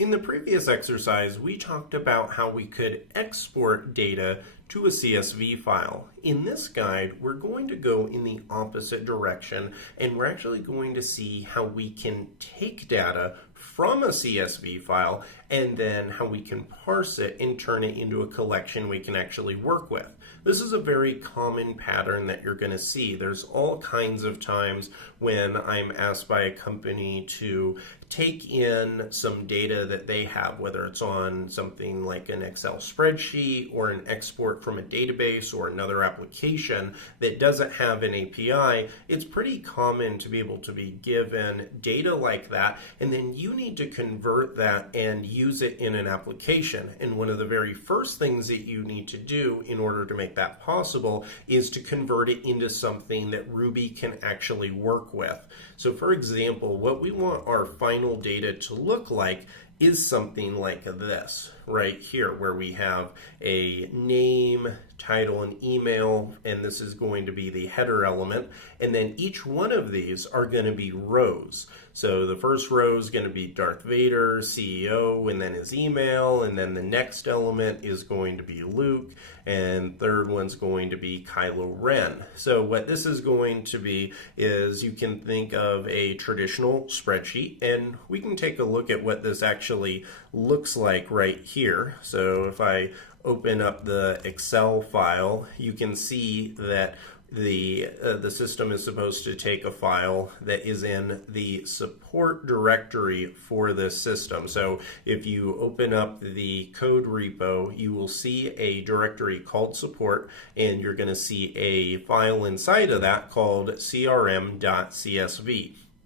In the previous exercise, we talked about how we could export data to a CSV file. In this guide, we're going to go in the opposite direction, and we're actually going to see how we can take data from a CSV file and then how we can parse it and turn it into a collection we can actually work with. This is a very common pattern that you're going to see. There's all kinds of times when I'm asked by a company to take in some data that they have, whether it's on something like an Excel spreadsheet or an export from a database or another application that doesn't have an API. It's pretty common to be able to be given data like that, and then you need to convert that and use it in an application. And one of the very first things that you need to do in order to make that possible is to convert it into something that Ruby can actually work with. So for example, what we want our final data to look like is something like this right here, where we have a name, title, and email, and this is going to be the header element, and then each one of these are going to be rows. So the first row is going to be Darth Vader, CEO, and then his email, and then the next element is going to be Luke, and third one's going to be Kylo Ren. So what this is going to be is you can think of a traditional spreadsheet, and we can take a look at what this actually looks like right here. So if I open up the Excel file, you can see that the system is supposed to take a file that is in the support directory for this system. So if you open up the code repo, you will see a directory called support, and you're going to see a file inside of that called crm.csv.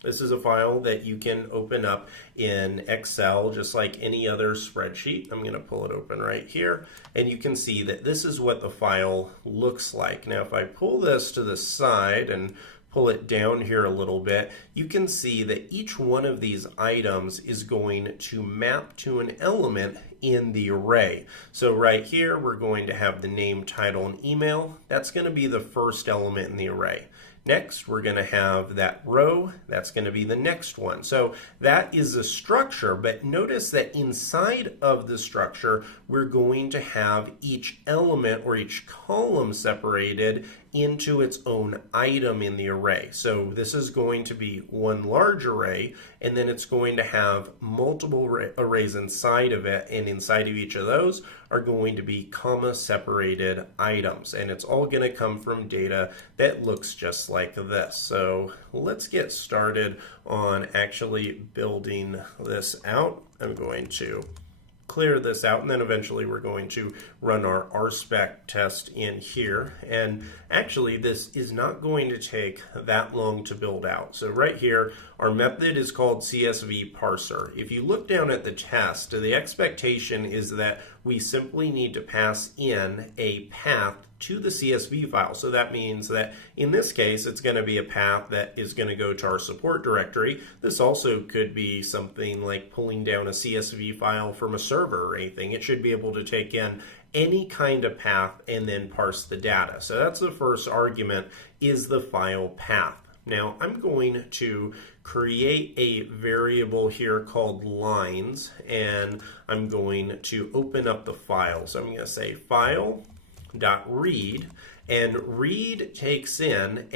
This is a file that you can open up in Excel just like any other spreadsheet. I'm going to pull it open right here, and you can see that this is what the file looks like. Now if I pull this to the side and pull it down here a little bit, you can see that each one of these items is going to map to an element in the array. So right here we're going to have the name, title, and email. That's going to be the first element in the array. Next, we're going to have that row. That's going to be the next one. So that is a structure, but notice that inside of the structure, we're going to have each element or each column separated into its own item in the array. So this is going to be one large array, and then it's going to have multiple arrays inside of it, and inside of each of those are going to be comma separated items, and it's all going to come from data that looks just like this. So let's get started on actually building this out. I'm going to clear this out, and then eventually we're going to run our R-Spec test in here. And actually this is not going to take that long to build out. So right here, our method is called CSV parser. If you look down at the test, the expectation is that we simply need to pass in a path to the CSV file. So that means that in this case, it's going to be a path that is going to go to our support directory. This also could be something like pulling down a CSV file from a server or anything. It should be able to take in any kind of path and then parse the data. So that's the first argument, is the file path. Now I'm going to create a variable here called lines, and I'm going to open up the file. So I'm going to say file.read, and read takes in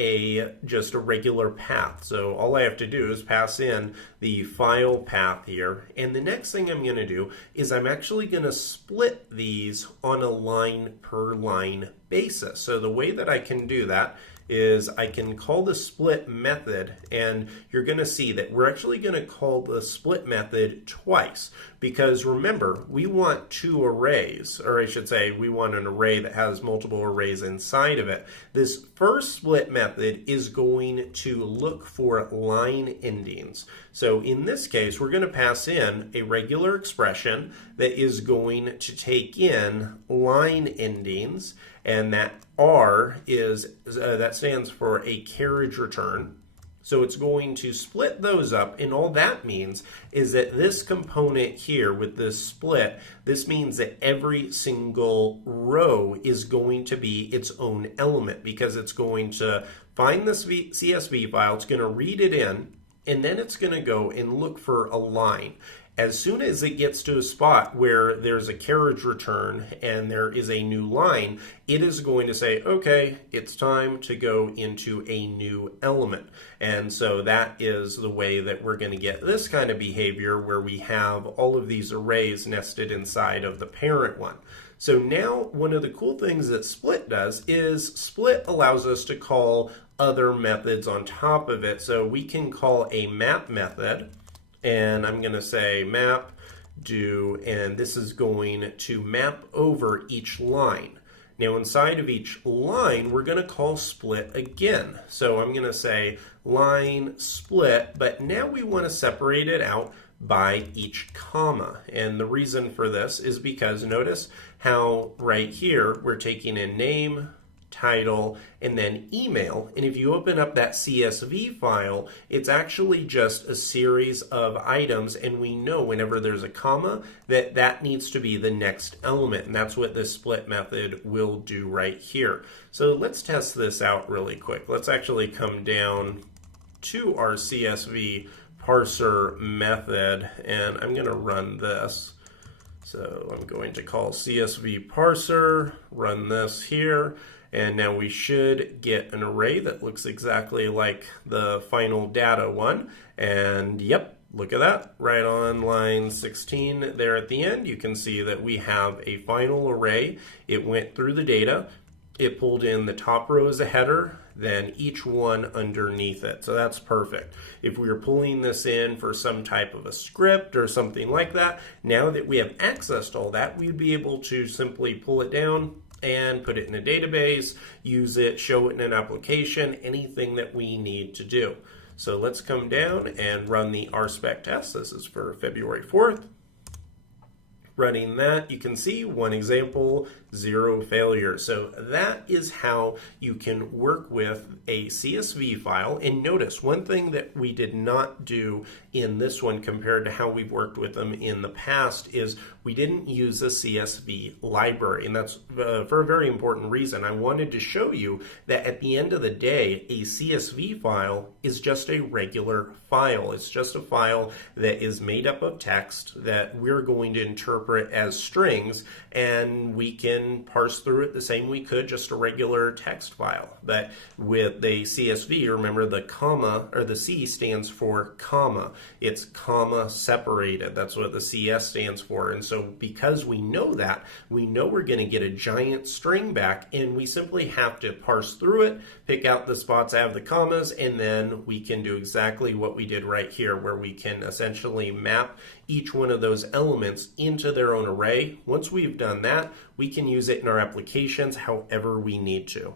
just a regular path. So all I have to do is pass in the file path here, and the next thing I'm going to do is I'm actually going to split these on a line per line basis. So the way that I can do that is I can call the split method, and you're going to see that we're actually going to call the split method twice, because remember, we want two arrays, or I should say we want an array that has multiple arrays inside of it. This first split method is going to look for line endings. So in this case, we're going to pass in a regular expression that is going to take in line endings, and that R is that stands for a carriage return. So it's going to split those up, and all that means is that this component here with this split, this means that every single row is going to be its own element, because it's going to find this CSV file, it's going to read it in, and then it's going to go and look for a line. As soon as it gets to a spot where there's a carriage return and there is a new line, it is going to say, okay, it's time to go into a new element. And so that is the way that we're going to get this kind of behavior where we have all of these arrays nested inside of the parent one. So now one of the cool things that split does is split allows us to call other methods on top of it. So we can call a map method, and I'm going to say map do, and this is going to map over each line. Now inside of each line, we're going to call split again. So I'm going to say line split, but now we want to separate it out by each comma. And the reason for this is because notice how right here we're taking in name, title, and then email. And if you open up that CSV file, it's actually just a series of items, and we know whenever there's a comma that that needs to be the next element, and that's what this split method will do right here. So let's test this out really quick. Let's actually come down to our CSV parser method, and I'm going to run this. So I'm going to call CSV parser, run this here, and now we should get an array that looks exactly like the final data one. And yep, look at that, right on line 16 there at the end, you can see that we have a final array. It went through the data, it pulled in the top row as a header, then each one underneath it. So that's perfect. If we were pulling this in for some type of a script or something like that, now that we have access to all that, we'd be able to simply pull it down and put it in a database, use it, show it in an application, anything that we need to do. So let's come down and run the R-Spec test. This is for February 4th. Running that, you can see one example, 0 failure. So that is how you can work with a CSV file. And notice one thing that we did not do in this one compared to how we've worked with them in the past is we didn't use a CSV library. And that's for a very important reason. I wanted to show you that at the end of the day, a CSV file is just a regular file. It's just a file that is made up of text that we're going to interpret as strings, and we can parse through it the same we could just a regular text file. But with the CSV, remember the comma, or the C stands for comma. It's comma separated. That's what the CS stands for. And so because we know that, we know we're going to get a giant string back, and we simply have to parse through it, pick out the spots that have the commas, and then we can do exactly what we did right here, where we can essentially map each one of those elements into their own array. Once we've done that, we can use it in our applications however we need to.